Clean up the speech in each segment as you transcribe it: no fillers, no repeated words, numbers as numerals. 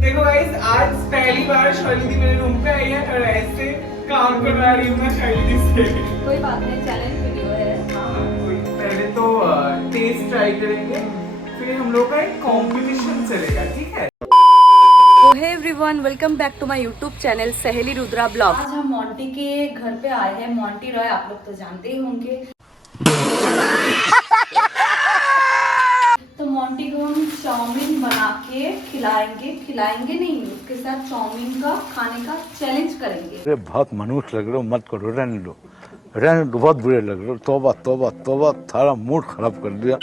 देखो गाइस, आज पहली बार शैली मेरे रूम पे आई है और ऐसे काम करवा रही हूँ मैं शैली से। कोई बात नहीं, चैलेंज वीडियो है। हाँ, कोई पहले तो टेस्ट ट्राई करेंगे, फिर हम लोग का एक कंपटीशन चलेगा, ठीक है। Hey everyone, welcome back to my YouTube channel Saheli Rudra blog. आज हम मोंटी के घर पे आए हैं। मोंटी रॉय आप लोग तो जानते ही होंगे। तो मोंटी को हम चाउमीन बना के खिलाएंगे नहीं, उसके साथ चाउमीन का खाने का चैलेंज करेंगे। अरे बहुत मनुष्य लग रहे हो, मत करो, रहने दो, बहुत बुरे लग रहे हो। तौबा तौबा तौबा, सारा मूड खराब कर दिया।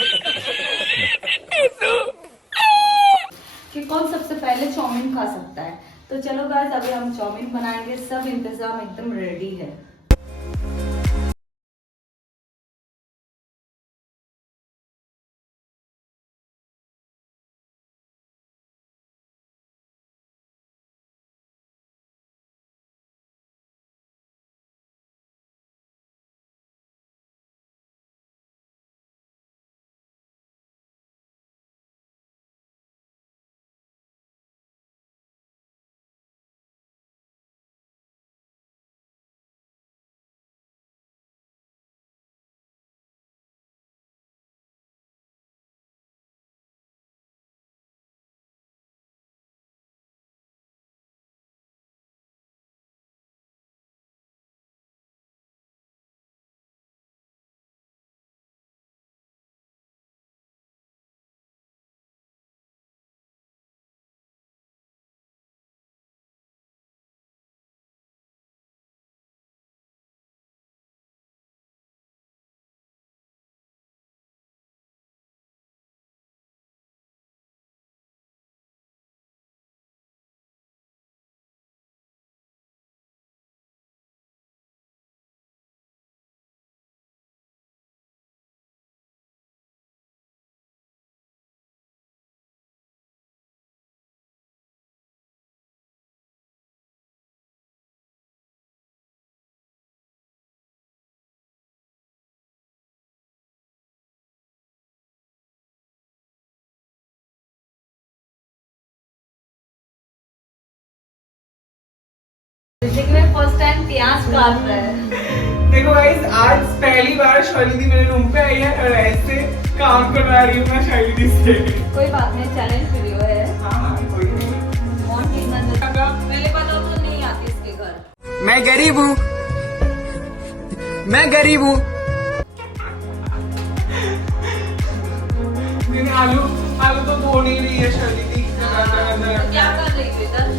कि कौन सबसे पहले चाउमीन खा सकता है। तो चलो गाइस, अभी हम चाउमीन बनाएंगे। सब इंतजाम एकदम रेडी है। फर्स्ट टाइम प्याज काट रहा है। देखो गाइस, आज पहली बार शैली मेरे रूम पे आई है और ऐसे काम करवा रही हूँ मैं शैली से। कोई बात नहीं, चैलेंज वीडियो है। हाँ, कोई नहीं। मोंटी पहले बताओ तो नहीं आती इसके घर। मैं गरीब हूँ, मैं गरीब हूँ। आलू आलू तो धो नहीं रही है शैली दी। तो क्या कर रही बेटा?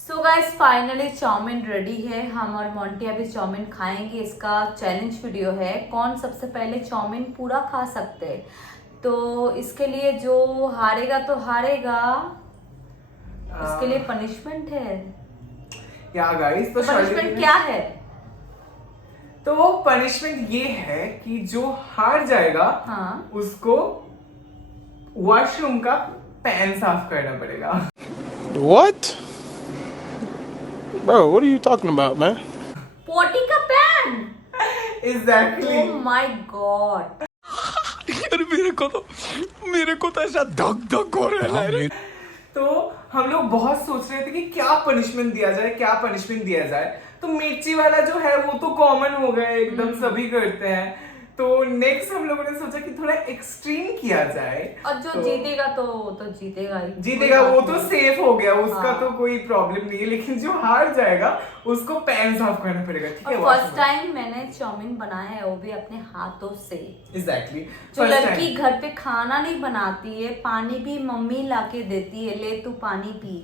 So guys, finally chow mein ready है। हम और मोंटी अभी चाउमीन खाएंगे। इसका चैलेंज वीडियो है, कौन सबसे पहले चाउमीन पूरा खा सकते हैं। तो इसके लिए जो हारेगा तो हारेगा, इसके लिए पनिशमेंट है। या गाइस, तो पनिशमेंट क्या है? तो पनिशमेंट ये है कि जो हार जाएगा, हाँ, उसको वॉशरूम का पैन साफ करना पड़ेगा। What? Bro, what are you talking about, man? पोटी का pan. Exactly. Oh my God. यार मेरे को तो ऐसा धक धक हो रहा है। तो हम लोग बहुत सोच रहे थे कि क्या पनिशमेंट दिया जाए, क्या पनिशमेंट दिया जाए। तो मिर्ची वाला जो है वो तो कॉमन हो गया, एकदम सभी करते हैं। तो नेक्स्ट हम लोगों ने सोचा कि थोड़ा एक्सट्रीम किया जाए। और जो जीतेगा तो जीतेगा ही, जीतेगा वो तो सेफ हो गया, उसका हाँ। तो कोई प्रॉब्लम नहीं है। लेकिन जो हार जाएगा उसको पैन साफ करना पड़ेगा, ठीक है। फर्स्ट टाइम मैंने चाउमीन बनाया है, वो भी अपने हाथों से। एग्जैक्टली। जो लड़की घर पे खाना नहीं बनाती है, पानी भी मम्मी लाके देती है, ले तू पानी पी।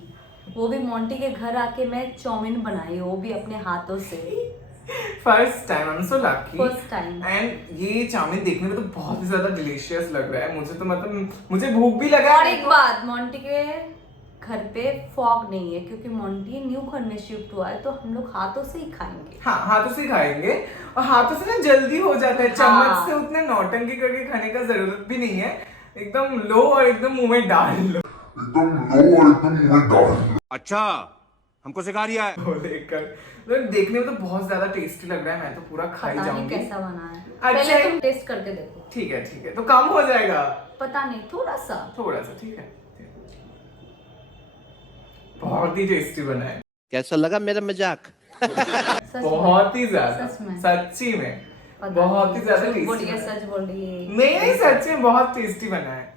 वो भी मोंटी के घर आके मैं चाउमीन बनाई, वो भी अपने हाथों से। First time, I am so lucky. First time. And ये चाउमीन देखने में तो बहुत ही ज्यादा डिलीशियस लग रहा है मुझे। तो मतलब मुझे भूख भी लगा और है। एक बात, मोंटी के घर पे फॉग नहीं है, क्योंकि मोंटी न्यू घर में शिफ्ट हुआ है, तो हम लोग हाथों से ही खाएंगे। हाँ, हाथों से खाएंगे। और हाथों से ना जल्दी हो जाता है, हाँ। चम्मच से उतने नौटंकी करके खाने का जरूरत भी नहीं है। एकदम लो और एकदम मुंह में डाल लो। अच्छा, हमको सिखा रिया है। वो देखकर मतलब देखने में तो बहुत ज्यादा टेस्टी लग रहा है। मैं तो पूरा खा ही पता नहीं जाऊंगी। कैसा बना है, अच्छा पहले है। तुम टेस्ट करके देखो। ठीक है, ठीक है, तो कम हो जाएगा पता नहीं, थोड़ा सा। थोड़ा सा, ठीक है। बहुत ही टेस्टी बना है। कैसा लगा मेरा मजाक? सच में। बहुत ही ज्यादा, सच में। सच्ची में पता बहुत नहीं, ही ज्यादा झूठ टेस्टी बोलिए, बना है। सच बोलिए। नहीं, सच में बहुत टेस्टी बना है।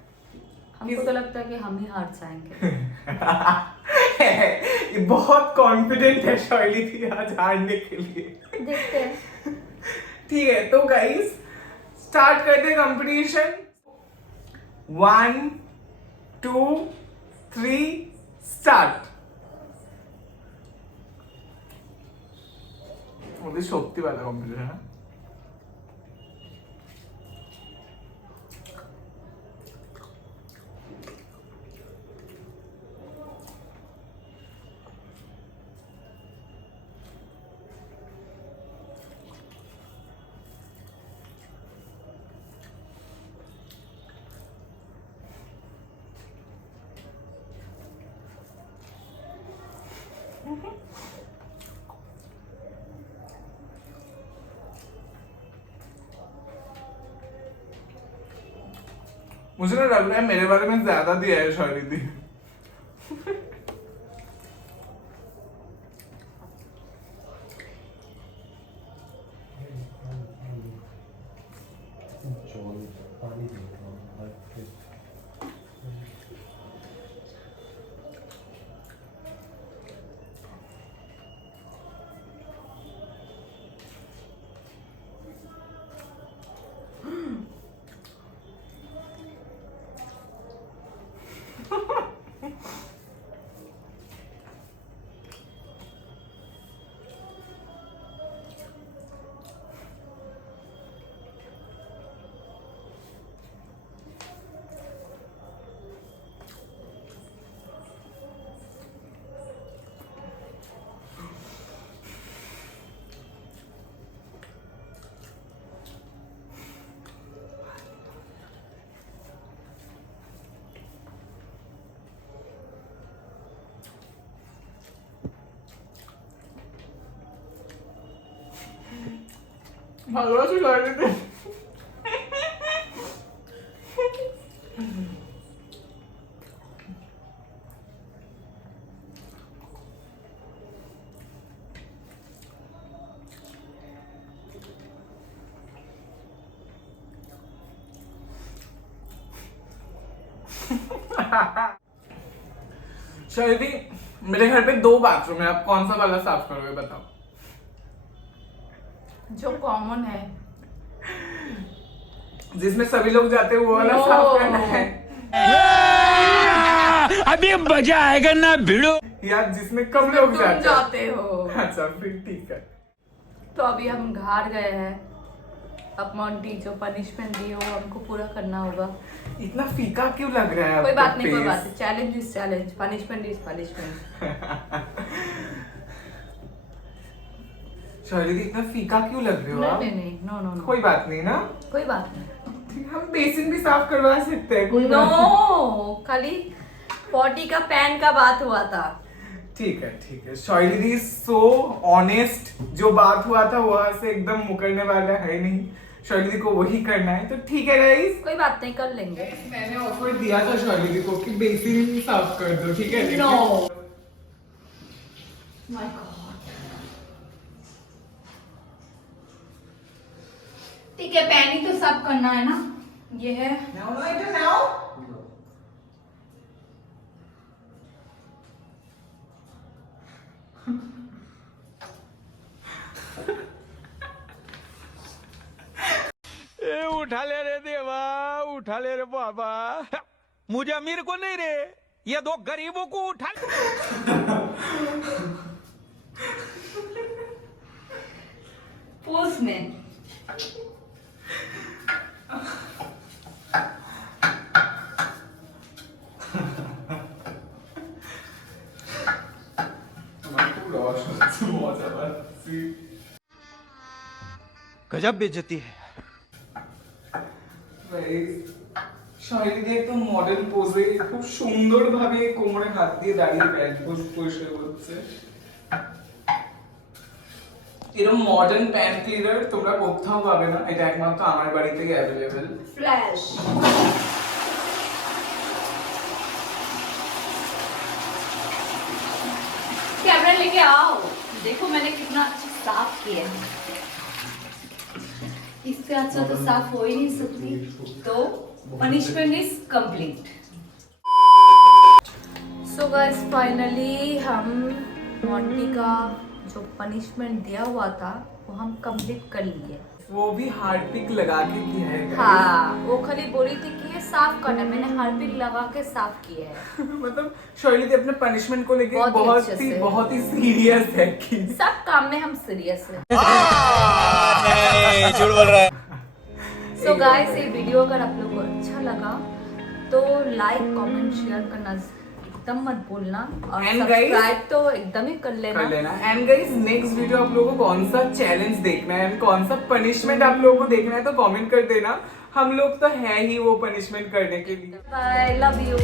हमको तो लगता है कि हम ही हार जाएंगे। ये बहुत कॉन्फिडेंट है शैली थी आज हारने के लिए। देखते हैं। ठीक है, तो गाइस स्टार्ट करते हैं कंपटीशन। 1 2 3 स्टार्ट। मुझे शक्ति वाला कंपटीशन है। मुझे ना लग रहा है मेरे बारे में ज्यादा दिया है शौरी दी। भगवान से लड़ रहे थे। शायद मेरे घर पे 2 बाथरूम है, आप कौन सा वाला साफ करोगे बताओ? जो कॉमन है, जिसमें सभी लोग जाते हैं वो वाला साफ करना है, अभी मजा आएगा ना भिड़ो। या जिसमें कम लोग तुम जाते जाते हो। हैं? अच्छा, फिर ठीक है। तो अभी हम घर गए हैं, अब मोंटी जो पनिशमेंट दी है वो हमको पूरा करना होगा। इतना फीका क्यों लग रहा है? कोई आपका बात नहीं, कोई face? बात नहीं। Challenge is challenge, punishment is punishment. शायद इतना फीका क्यों लग रहे हो आप? नहीं नहीं नहीं, नो नो नो, कोई बात नहीं ना, कोई बात नहीं। हम बेसिन भी साफ करवा सकते हैं, कोई नो, बात खाली पॉटी का पैन का बात हुआ था। ठीक है शॉयली दी सो ऑनेस्ट, जो बात हुआ था वहां से एकदम मुकरने वाला है नहीं, शॉयली दी को वही करना है, तो ठीक है गाइस। कोई बात नहीं, कर लेंगे। मैंने ऑफर दिया था शॉयली दी को कि बेसिन साफ कर दो, ठीक है? No my god. ठीक है, पैन ही तो साफ करना है ना, ये है। ए उठा ले रे देवा, उठा ले रे बाबा, मुझे अमीर को नहीं रे, ये दो गरीबों को उठा पोस्टमैन। गजब बेइज्जती है। শৈলী দিয়ে একদম মডেল পোজে খুব সুন্দরভাবে কোমরে হাত দিয়ে দাঁড়িয়ে প্যান্ট পরিষ্কার করছে। এরকম মডার্ন প্যান্ট ক্লিনার তোমরা কোথাও পাবে না, এটা একমাত্র আমার বাড়িতেই অ্যাভেলেবেল। फ्लैश। कैमरा लेके आओ, देखो मैंने कितना अच्छा साफ किया है। इससे अच्छा तो साफ हो ही नहीं सकती, तो punishment is complete. So guys finally हम मोंटी का जो पनिशमेंट दिया हुआ था वो हम कंप्लीट कर लिए। वो भी हार्पिक लगा के किया है guys। हाँ, वो खाली बोली थी कि ये साफ करना, मैंने हार्पिक लगा के साफ किया है। मतलब शैली दी अपने पनिशमेंट को लेके बहुत ही अच्छे से। बहुत ही सीरियस है कि सब काम में हम सीरियस हैं। झूठ बोल रहा है। सो गाइस ये वीडियो अगर आप लोगों को अच्छा लगा तो लाइक कमेंट शेयर करना एकदम मत भूलना, और And guys- सब्सक्राइब तो एकदम ही कर लेना। एंड गाइस नेक्स्ट वीडियो आप लोगों को कौन सा चैलेंज देखना है, कौन सा पनिशमेंट आप लोगों को देखना है, तो कमेंट कर देना। हम लोग तो है ही वो पनिशमेंट करने के लिए। Bye, love you.